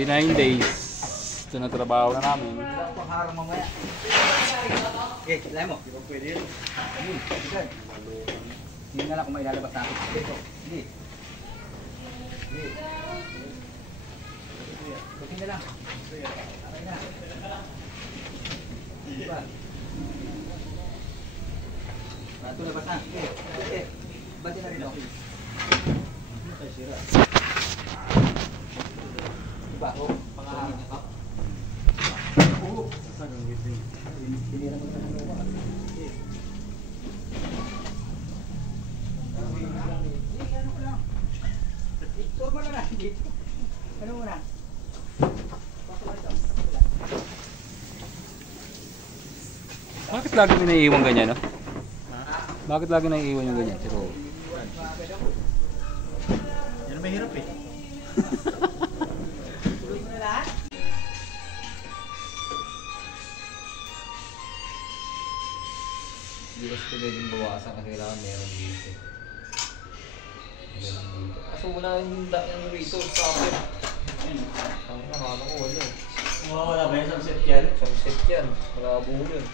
29 days. Ito na trabaho na namin. Pangharang mamaya. Okay, kilay mo. Di ba pwede yun? Hindi na lang kung may lalabas natin. Dito. Hindi. Hindi. Buti na lang. Aray na. Diba? Ito labas na. Okay. Bati na rin ako. Ay, sira. Diba? Pangharang niya ka? Oo. Hindi na naman ng lupa. Ano ko lang? Turbo na lang dito. Ano mo na? Bakit lagi mo naiiwan ganyan, no? Bakit lagi naiiwan yung ganyan? Pero... Yan ang mahirap eh. Tuloy mo na lahat? Hindi kasi pwedeng bawasan kasi kailangan meron dito. Meron dito. Kaso wala yung daan rito sa akin. Ang nakala ko wala eh. Wala ba yung sunset yan? Sunset yan. Malabo yun.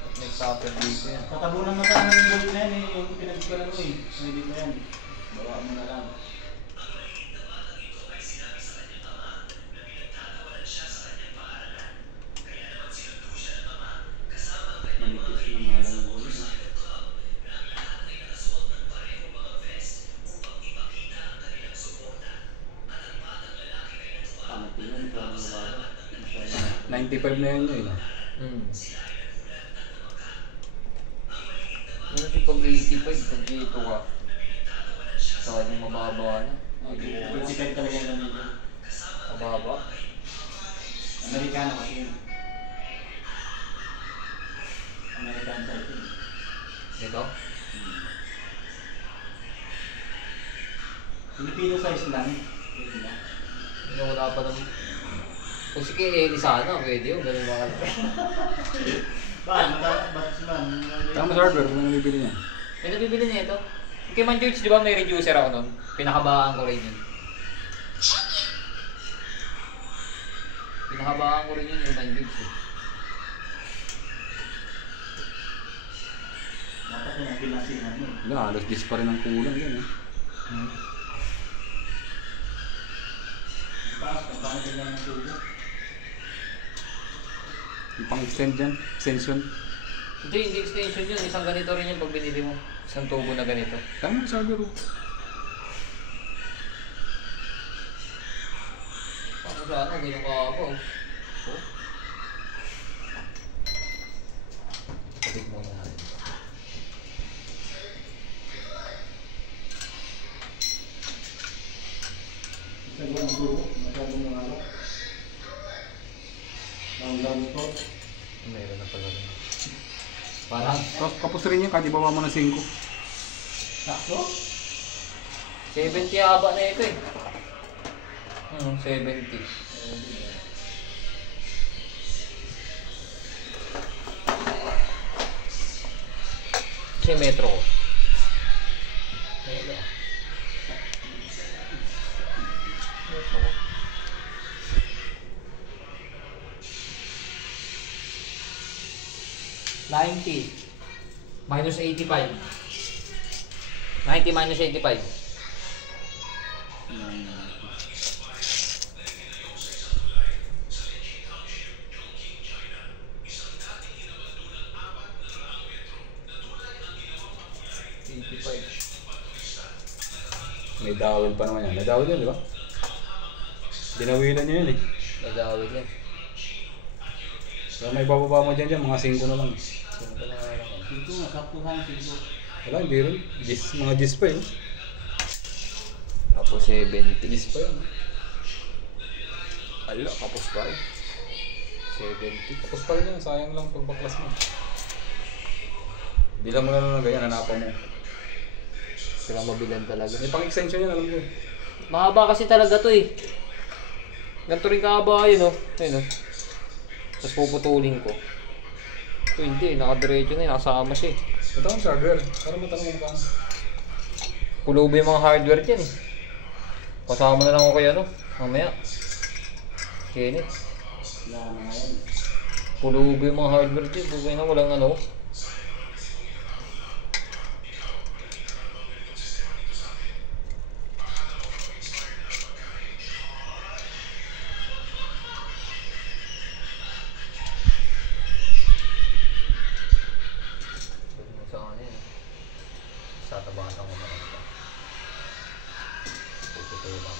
At may stopper dito yan. Tatabunan mo tayo ng bulit na yan eh. Yung pinagkalan mo eh. Pwede mo yan. Bawa mo na lang. Manipis yung mga lang bulit. Panatilin ko ang bago. 95 na yun yun, no? Ano si pag 85, pag dito ka, sa kanyang mababa na. Principal talaga yung nandito. Mababa. Amerikano kasi yun. American type yun. Ito? Filipino size lang. Pwede na. Ano wala pa naman. Kung si Kenny sana, pwede yun. Ganun mga Bakit? Ba't man? Tama sa hardware, kung nabibili niya. may nabibili niya ito. Kay Man George, di ba may reducer ako nun? Pinakabaan ko rin yun. Pinakabaan ko rin yun yung Man George eh. Dapat yun ang pinasihan mo. Wala, halos 10 pa rin ang kulang yan, eh. Tapos, kung bakit yun lang ang tubo? Yung pang-extend dyan, extension. Hindi extension yun. Isang ganito rin yun pag binili mo. Isang tubo na ganito. Tama sa hardware, oh. Ako sa ano, ganyan ka ako. Oh. Kapit mo na natin. Isang lang ang tubo. Masyadong mga ano. Down spot. Meron na pala rin. Parang Tapos kapos rin yan, kahit ibawa mo ng 5. Sakto? 70 haba na ito eh. 70. Kasi metro ko. Wala. Metro ko. Minus 85. 90 minus 85. May dowel pa naman yan. May dowel yan, di ba? Dinawilan niya yun, eh. Nagawid yan. Kaya may bababa mo dyan, mga 5 na lang. Sino na lang yan? Dito nga, saktuhan dito. Wala, hindi rin. Mga 10 pa yun. Tapos 70. 10 pa yun. Ala, kapos pa rin. 70. Kapos pa rin yun. Sayang lang pagbaklas mo. Bilang mo na lang ganyan, hanapan mo. Sila mabilan talaga. May pang-extension yan, alam mo. Mahaba kasi talaga to eh. Ganito rin kahaba yun oh. Ayun oh. Tapos puputulin ko. Ito hindi, nakadiretso na yun. Nakasama siya eh. Ito ang hardware. Para matanong mo kung Pulubi yung mga hardware dyan eh. Kasama na lang ako kay ano, mamaya. Kenneth. Wala na ngayon. Pulubi yung mga hardware dito. Bugay na walang ano. Sa ano yan. Sa tabasan ko na lang. Puputuloy lang.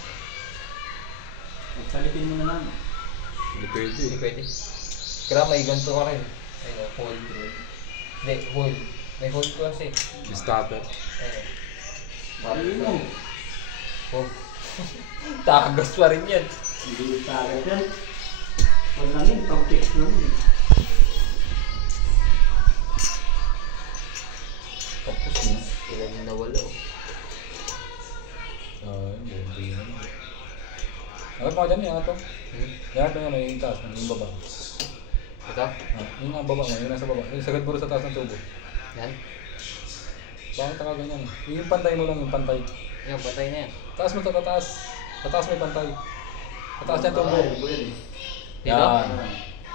Salipin mo na lang. Hindi pwede. Hindi pwede. Kaya may ganito ka rin. Ayun, hold. Hindi, hold. May hold ko kasi. Stopper. Ayun. Salipin mo. Oh. Tagas pa rin yan. Hindi tagat yan. Wala lang yun, pang-fix lang yun. Tapos na. Ilan yung nawala oh. Bundi na. Ano pa dyan yan ito? Yan ito yan, yung taas, yung baba. Ito? Yung nga baba mo, yung nasa baba. Yung sagad mo rin sa taas ng tubo. Yan? Bakit ka ganyan? Yung pantay mo lang, yung pantay. Yan, patay na yan. Taas mo ito, tataas. Tataas mo yung pantay. Tataas yan tubo. Dito? Yan.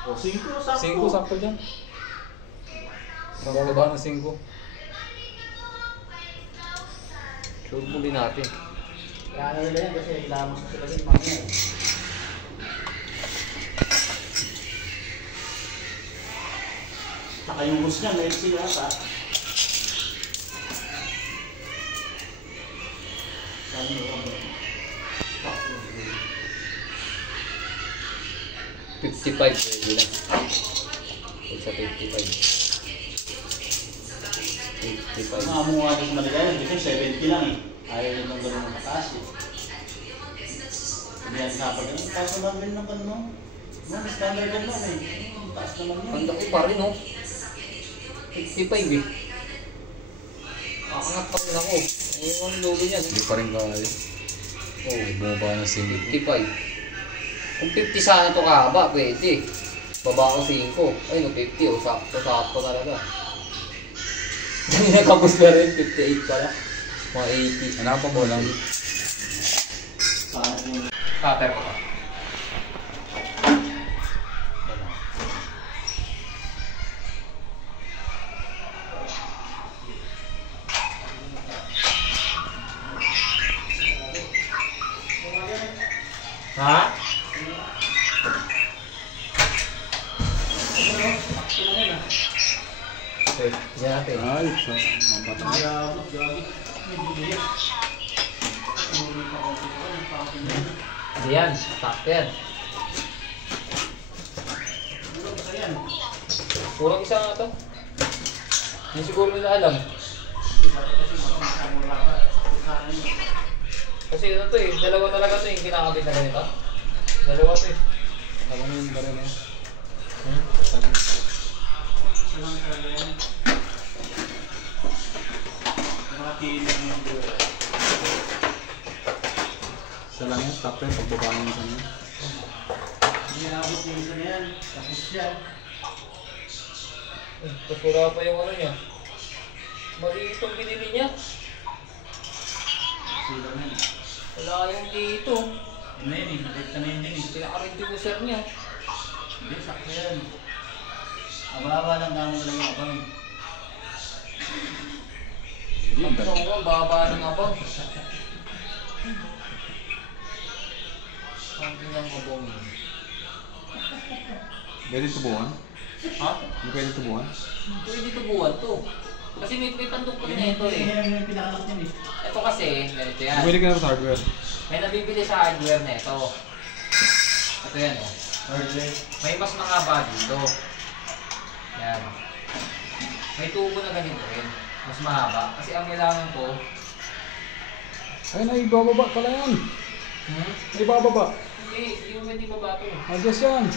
O, 5 sakto. 5 sakto dyan. Sa baba ng 5. Sure muli natin. Kaya ano nila yan kasi ilamos na sila din mamaya. Saka yung bus niya, may sila pa. Saan yung kami? 55 pwede lang. Huwag sa 55. 55. Mga mukha dito maligayan, kasi 70 lang eh. Ayaw nyo nang gano'n ng mataas eh. Hindi yan kapag ganun. Taas naman din ng gano'n. Mga standard lang lang eh. Taas naman yun. Ang laki pa rin oh. 55 eh. Aangat pa rin ako. Ayun ang lolo niyan. Hindi pa rin kaya. Oh, Bumaba na 5. 55. Kung 50 sana ito kahaba, pwede. Baba ko 5. Ay no, 50 oh. Sakto talaga. Hindi nakapos na rin. 58 pala. Mga 80. Hanapan mo lang. Paano yung... Cutter ko pa. Ha? Okay, yan natin. Ay, mabata. Gabot, gabot. Hindi yan, sakto yan. Kurang isa nga ito. Hindi siguro nila alam. Kasi ano to eh, dalawa talaga to yung kinakabit na ganito. Dalawa to eh. Tama mo yung baril na. Silang talaga yan. Mga kilang yung buwan. Isa lang yan, sakto yung pagbaba ng isa niya. Hindi nabot yung isa na yan. Tapos siya. Tapos wala pa yung ano niya. Mali itong binili niya. Sila na yun. Wala yung dito. Yun na yun eh. Nakit ka na yun din eh. Pinaka-reducer niya. Hindi, sakto yan. Ababa lang namin lang yung abang. Ang ko, baba ng abang. Ang pinang abang yun. Pwede tubuhan? Ha? Hindi pwede tubuhan? Pwede tubuhan to. Kasi may pandugtong na ito eh. Yan yung pinakalak niyan eh. Ito kasi, ganito yan. Bumili ka na sa hardware. May nabibili sa hardware na ito. Ito yan oh. Hardware. May mas mahaba dito. Yan. May tubo na ganito rin. Mas mahaba. Kasi ang kailangan ko, Ay, naibababa pala yan. Naibababa. hindi, yung hindi baba to. Adjust yan.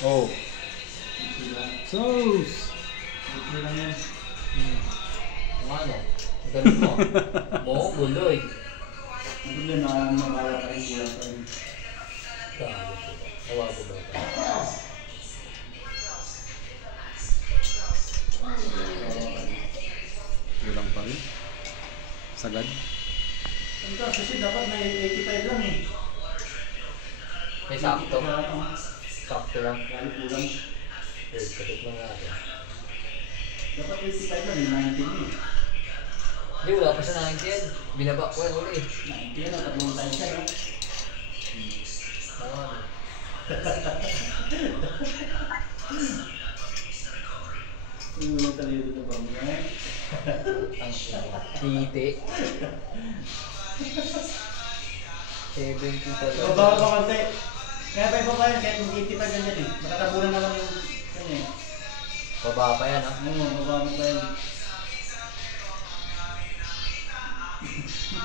Oh. Sauce. Hardware lang yan. Ang ano? Ang galing mo. Oo, guloy. Ang gulo na mabala pa rin kulang pa rin. Nawabo daw pa. Kulang pa rin. Sagad. Ito, kasi dapat may 85 lang eh. May sakto. Sakto lang. Lalo kulang. Wait, kapit lang natin. Dapat 85 lang, yung 19 eh. Hindi, wala pa sa 90 yan. Binaba ko yan uli. 19 yan, tatlong tayo siya. No? Naman. Yung ulang talayo dito ba mo eh? Ang titi. 70 pala. Babawa pa konti. Kaya pa iba pa yan, kahit mag-85 yan yan eh. Matatabunan naman yung kanya eh. Baba pa yan, ha? Oo, babawa mo pa yan.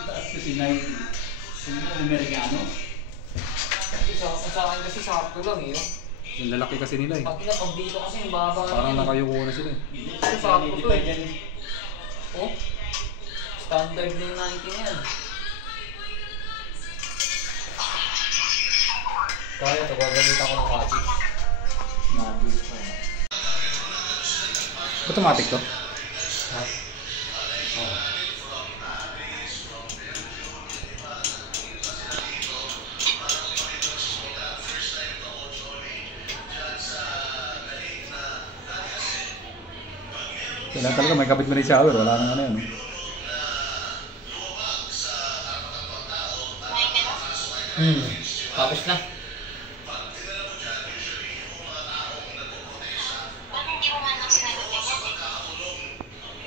Taas kasi 90. Kung mo, Amerikano. Sa akin kasi sakto lang eh. Oh. Yung lalaki kasi nila eh. Pag pag dito kasi yung baba Parang yan. nakayuko na sila eh. Ito sakto to 85 eh. yan. Oh. Standard na yung 90 yan. Kaya ito, gagamit ako ng magic. Mabilis pa yan. Automatic to? Ha? Oo. Kailangan talaga may kapit mo na yung shower, wala nang ano yun. Tapos na.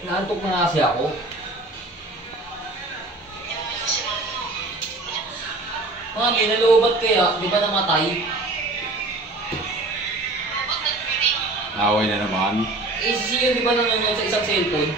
Naantok na kasi ako. Mga ginalobat kaya, di ba namatay? Away na naman. Eh, si Sion di ba nanonood sa isang cellphone?